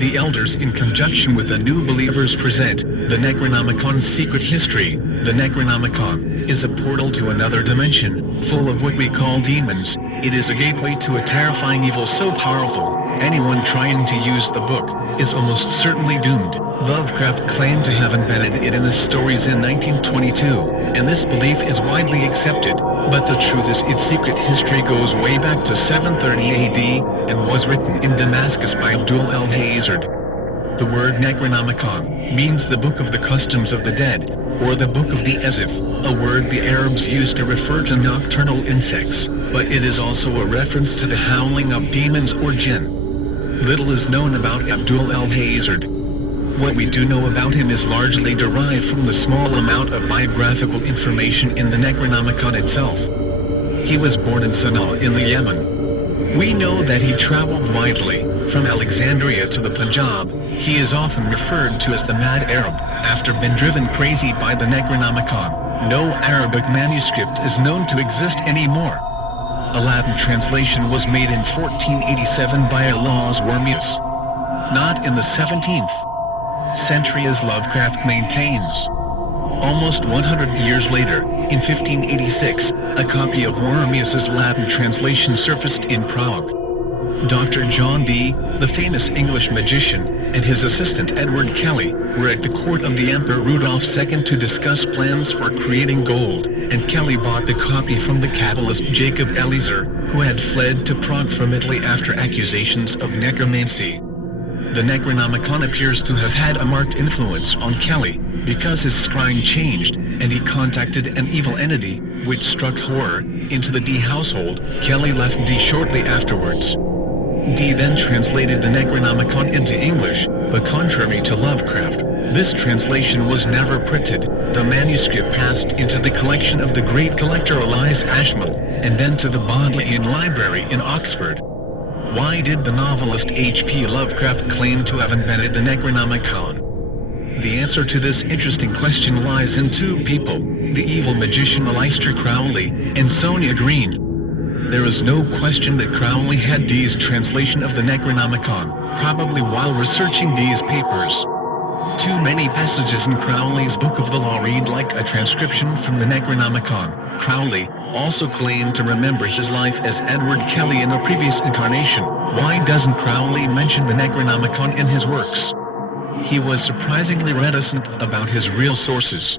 The Elders, in conjunction with the New Believers, present the Necronomicon Secret History. The Necronomicon is a portal to another dimension, full of what we call demons. It is a gateway to a terrifying evil so powerful, anyone trying to use the book is almost certainly doomed. Lovecraft claimed to have invented it in his stories in 1922, and this belief is widely accepted, but the truth is its secret history goes way back to 730 AD, and was written in Damascus by Abdul el-Hazard. The word Necronomicon means the Book of the Customs of the Dead, or the Book of the Ezif, a word the Arabs used to refer to nocturnal insects, but it is also a reference to the howling of demons or jinn. Little is known about Abdul el-Hazard. What we do know about him is largely derived from the small amount of biographical information in the Necronomicon itself. He was born in Sana'a in the Yemen. We know that he traveled widely, from Alexandria to the Punjab. He is often referred to as the Mad Arab, after being driven crazy by the Necronomicon. No Arabic manuscript is known to exist anymore. A Latin translation was made in 1487 by Allah's Wormius. Not in the 17th century as Lovecraft maintains. Almost 100 years later, in 1586, a copy of Wormius's Latin translation surfaced in Prague. Dr. John Dee, the famous English magician, and his assistant Edward Kelly, were at the court of the Emperor Rudolph II to discuss plans for creating gold, and Kelly bought the copy from the Kabbalist Jacob Eliezer, who had fled to Prague from Italy after accusations of necromancy. The Necronomicon appears to have had a marked influence on Kelly, because his scrying changed, and he contacted an evil entity, which struck horror into the Dee household. Kelly left Dee shortly afterwards. Dee then translated the Necronomicon into English, but contrary to Lovecraft, this translation was never printed. The manuscript passed into the collection of the great collector Elias Ashmole, and then to the Bodleian Library in Oxford. Why did the novelist H.P. Lovecraft claim to have invented the Necronomicon? The answer to this interesting question lies in two people, the evil magician Aleister Crowley and Sonia Green. There is no question that Crowley had Dee's translation of the Necronomicon, probably while researching Dee's papers. Too many passages in Crowley's Book of the Law read like a transcription from the Necronomicon. Crowley also claimed to remember his life as Edward Kelly in a previous incarnation. Why doesn't Crowley mention the Necronomicon in his works? He was surprisingly reticent about his real sources.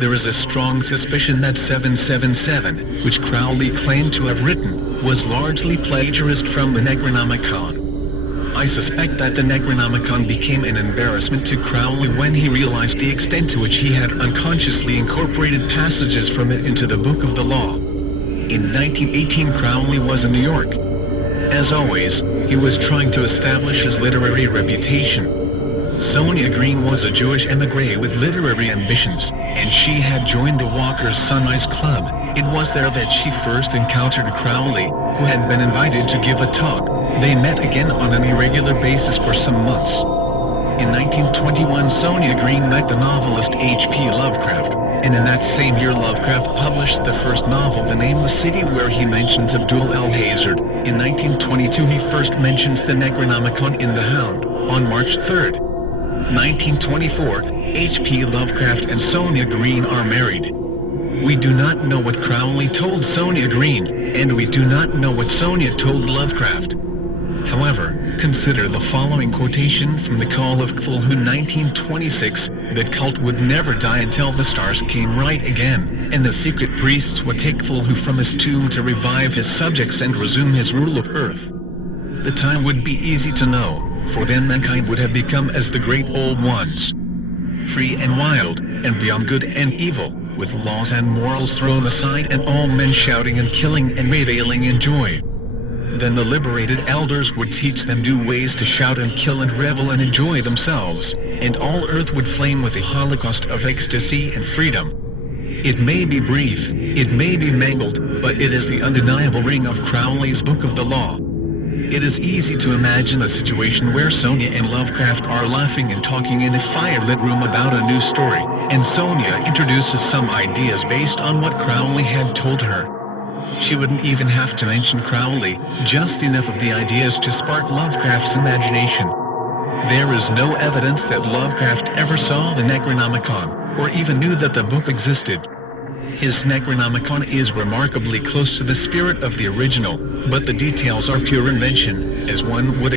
There is a strong suspicion that 777, which Crowley claimed to have written, was largely plagiarized from the Necronomicon. I suspect that the Necronomicon became an embarrassment to Crowley when he realized the extent to which he had unconsciously incorporated passages from it into the Book of the Law. In 1918, Crowley was in New York. As always, he was trying to establish his literary reputation. Sonia Green was a Jewish émigré with literary ambitions, and she had joined the Walker's Sunrise Club. It was there that she first encountered Crowley, who had been invited to give a talk. They met again on an irregular basis for some months. In 1921, Sonia Green met the novelist H.P. Lovecraft, and in that same year Lovecraft published the first novel, The Name of the City, where he mentions Abdul el-Hazard. In 1922 he first mentions the Necronomicon in The Hound. On March 3, 1924, H.P. Lovecraft and Sonia Green are married. We do not know what Crowley told Sonia Green, and we do not know what Sonia told Lovecraft. However, consider the following quotation from the Call of Cthulhu 1926, "The cult would never die until the stars came right again, and the secret priests would take Cthulhu from his tomb to revive his subjects and resume his rule of earth." The time would be easy to know, for then mankind would have become as the great old ones, free and wild, and beyond good and evil, with laws and morals thrown aside and all men shouting and killing and reveling in joy. Then the liberated elders would teach them new ways to shout and kill and revel and enjoy themselves, and all earth would flame with a holocaust of ecstasy and freedom. It may be brief, it may be mangled, but it is the undeniable ring of Crowley's Book of the Law. It is easy to imagine a situation where Sonia and Lovecraft are laughing and talking in a firelit room about a new story, and Sonia introduces some ideas based on what Crowley had told her. She wouldn't even have to mention Crowley, just enough of the ideas to spark Lovecraft's imagination. There is no evidence that Lovecraft ever saw the Necronomicon, or even knew that the book existed. His Necronomicon is remarkably close to the spirit of the original, but the details are pure invention, as one would